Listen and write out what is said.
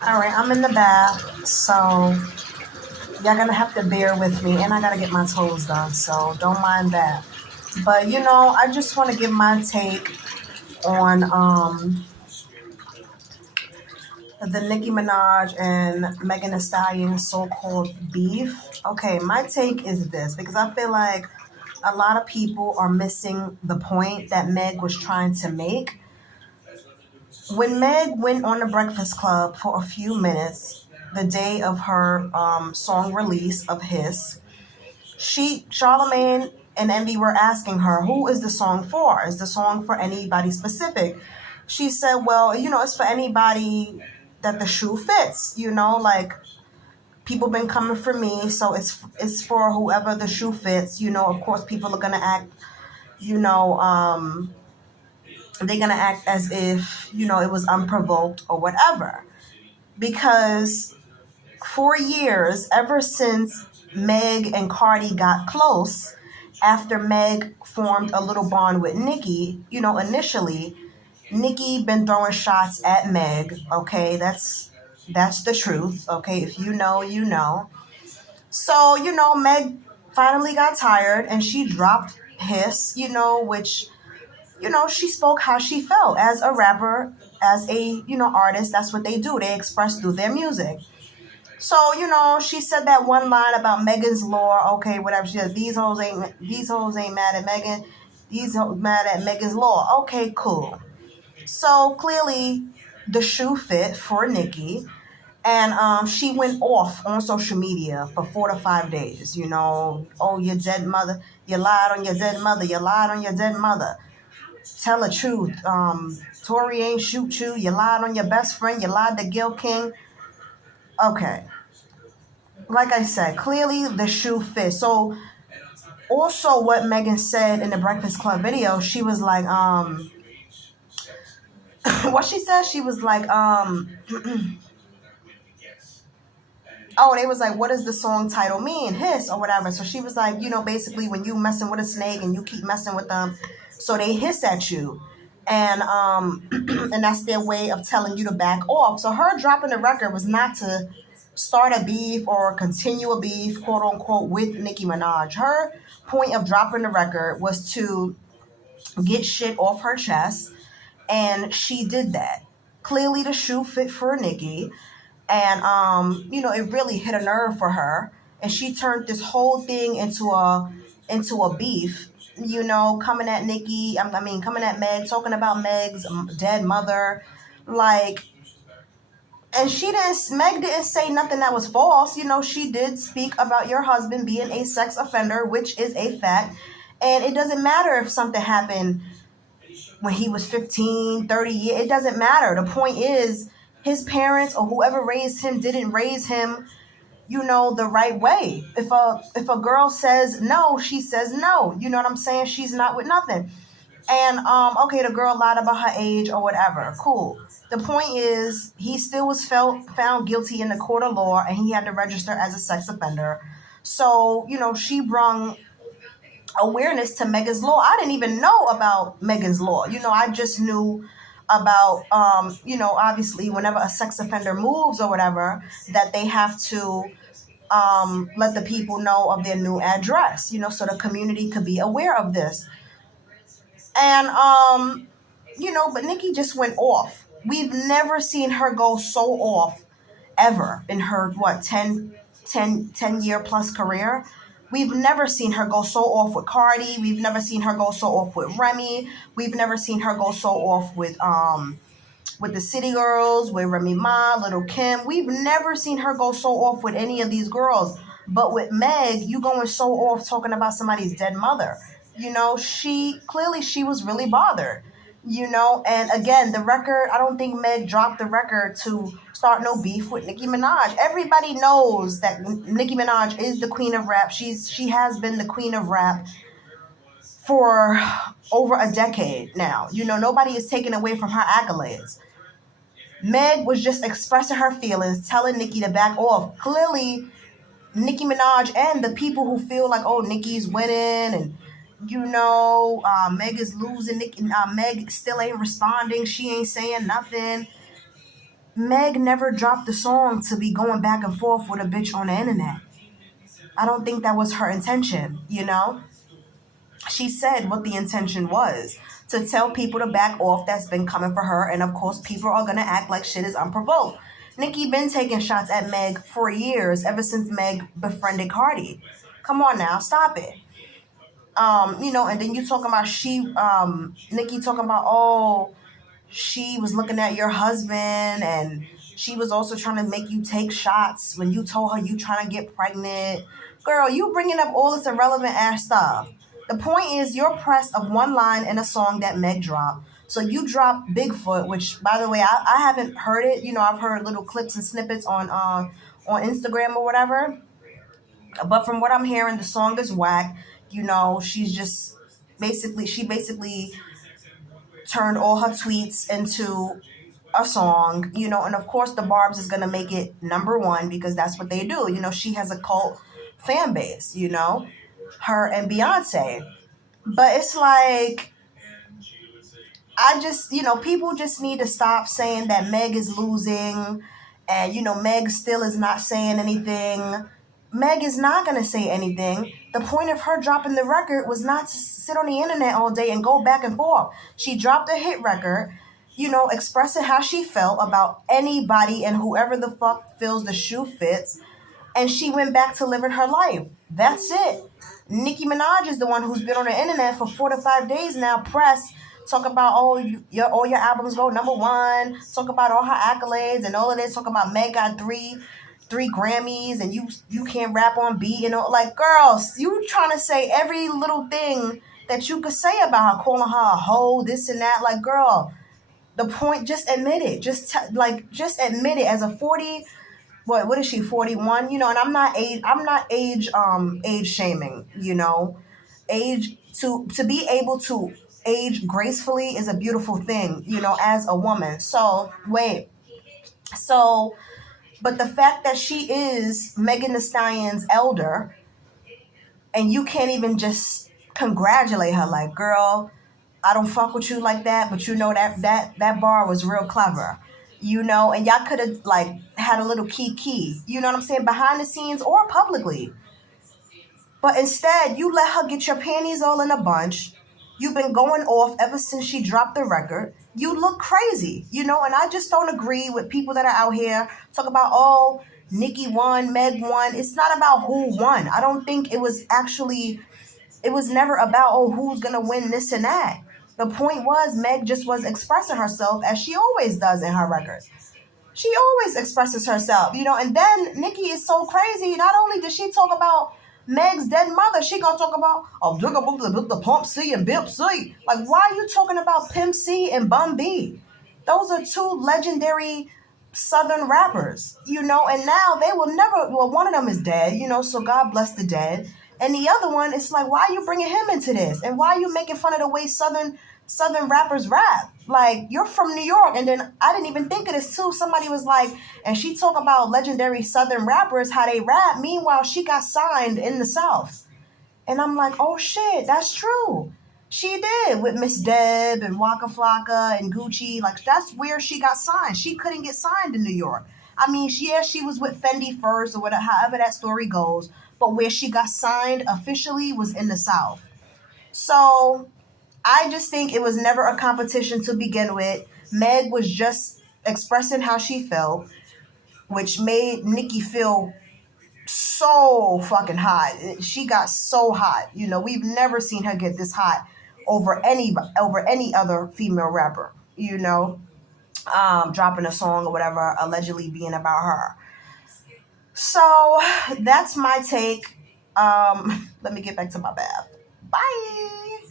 All right, I'm in the bath, so y'all gonna have to bear with me, and I gotta get my toes done, so don't mind that. But I just want to give my take on the Nicki Minaj and Megan Thee Stallion so-called beef. Okay, my take is this because I feel like a lot of people are missing the point that Meg was trying to make. When Meg went on the Breakfast Club for a few minutes, the day of her song release of His, Charlemagne and Envy were asking her, who is the song for? Is the song for anybody specific? She said, well, it's for anybody that the shoe fits, like people been coming for me, so it's for whoever the shoe fits. Of course people are gonna act, you know, they're gonna act as if, it was unprovoked or whatever. Because for years, ever since Meg and Cardi got close, after Meg formed a little bond with Nicki, initially, Nicki been throwing shots at Meg. Okay, that's the truth. Okay, if you know, you know. So Meg finally got tired and she dropped Hiss. Which she spoke how she felt as a rapper, as a artist. That's what they do. They express through their music. So, she said that one line about Megan's law. Okay, whatever. She said, these hoes ain't mad at Megan. These hoes mad at Megan's law. Okay, cool. So clearly the shoe fit for Nicki. And she went off on social media for 4 to 5 days. Oh, your dead mother. You lied on your dead mother. You lied on your dead mother. Tell the truth. Tory ain't shoot you. You lied on your best friend. You lied to Gil King. Okay, like I said, clearly the shoe fits. So also what Megan said in the Breakfast Club video, she was like, what she said, she was like, oh, they was like, what does the song title mean? Hiss or whatever. So she was like, basically when you messing with a snake and you keep messing with them, so they hiss at you. And and that's their way of telling you to back off. So her dropping the record was not to start a beef or continue a beef, quote unquote, with Nicki Minaj. Her point of dropping the record was to get shit off her chest, and she did that. Clearly, the shoe fit for Nicki, and it really hit a nerve for her, and she turned this whole thing into a beef. Coming at Nicki, coming at Meg, talking about Meg's dead mother, like, and Meg didn't say nothing that was false. She did speak about your husband being a sex offender, which is a fact. And it doesn't matter if something happened when he was 15, 30 years. It doesn't matter. The point is his parents or whoever raised him didn't raise him, the right way. If a girl says no, she says no. You know what I'm saying? She's not with nothing. And okay, the girl lied about her age or whatever. Cool. The point is, he still was found guilty in the court of law, and he had to register as a sex offender. So she brung awareness to Megan's law. I didn't even know about Megan's law. I just knew about obviously whenever a sex offender moves or whatever, that they have to let the people know of their new address. So the community could be aware of this. And but Nicki just went off. We've never seen her go so off ever in her 10 year plus career. We've never seen her go so off with Cardi. We've never seen her go so off with Remy. We've never seen her go so off with the City Girls, with Remy Ma, Little Kim. We've never seen her go so off with any of these girls. But with Meg, you going so off talking about somebody's dead mother. She was really bothered. And again, the record, I don't think Meg dropped the record to start no beef with Nicki Minaj. Everybody knows that Nicki Minaj is the queen of rap. She has been the queen of rap for over a decade now. Nobody is taking away from her accolades. Meg was just expressing her feelings, telling Nicki to back off. Clearly, Nicki Minaj and the people who feel like, oh, Nicki's winning and Meg is losing. Meg still ain't responding. She ain't saying nothing. Meg never dropped the song to be going back and forth with a bitch on the internet. I don't think that was her intention, you know? She said what the intention was, to tell people to back off that's been coming for her, and of course people are gonna act like shit is unprovoked. Nicki been taking shots at Meg for years, ever since Meg befriended Cardi. Come on now, stop it. And then you talking about Nicki talking about, oh, she was looking at your husband and she was also trying to make you take shots when you told her you trying to get pregnant. Girl, you bringing up all this irrelevant ass stuff. The point is you're pressed of one line in a song that Meg dropped. So you dropped Bigfoot, which, by the way, I haven't heard it. I've heard little clips and snippets on Instagram or whatever. But from what I'm hearing, the song is whack. She's just she basically turned all her tweets into a song, and of course the Barb's is going to make it number one because that's what they do. She has a cult fan base, her and Beyonce. But it's like, I just, people just need to stop saying that Meg is losing and, Meg still is not saying anything. Meg is not going to say anything. The point of her dropping the record was not to sit on the internet all day and go back and forth. She dropped a hit record, expressing how she felt about anybody and whoever the fuck feels the shoe fits. And she went back to living her life. That's it. Nicki Minaj is the one who's been on the internet for 4 to 5 days now, press, talk about, all your albums go number one, talk about all her accolades and all of this, talk about Meg got three Grammys and you can't rap on beat, like, girls, you trying to say every little thing that you could say about her, calling her a hoe, this and that. Like, girl, the point, just admit it. Just admit it. As a 40, what is she, 41? And I'm not age shaming, age, to be able to age gracefully is a beautiful thing, as a woman. But the fact that she is Megan Thee Stallion's elder, and you can't even just congratulate her, like, girl, I don't fuck with you like that, but that bar was real clever, and y'all could have, like, had a little key, you know what I'm saying, behind the scenes or publicly. But instead, you let her get your panties all in a bunch. You've been going off ever since she dropped the record. You look crazy, and I just don't agree with people that are out here talk about, oh, Nicki won, Meg won. It's not about who won. I don't think it was never about, oh, who's going to win this and that. The point was Meg just was expressing herself as she always does in her records. She always expresses herself, and then Nicki is so crazy. Not only did she talk about Meg's dead mother, she gonna talk about, oh, the Pump C and Bip C. Like, why are you talking about Pimp C and Bun B? Those are two legendary Southern rappers, and now they will never, well, one of them is dead, so God bless the dead. And the other one, it's like, why are you bringing him into this? And why are you making fun of the way Southern rappers rap? Like, you're from New York. And then I didn't even think of this too. Somebody was like, and she talk about legendary Southern rappers, how they rap. Meanwhile, she got signed in the South. And I'm like, oh shit, that's true. She did, with Miss Deb and Waka Flocka and Gucci. Like, that's where she got signed. She couldn't get signed in New York. I mean, she was with Fendi first, or whatever, however that story goes. But where she got signed officially was in the South. So I just think it was never a competition to begin with. Meg was just expressing how she felt, which made Nicki feel so fucking hot. She got so hot. We've never seen her get this hot over any other female rapper, dropping a song or whatever, allegedly being about her. So that's my take. Let me get back to my bath. Bye.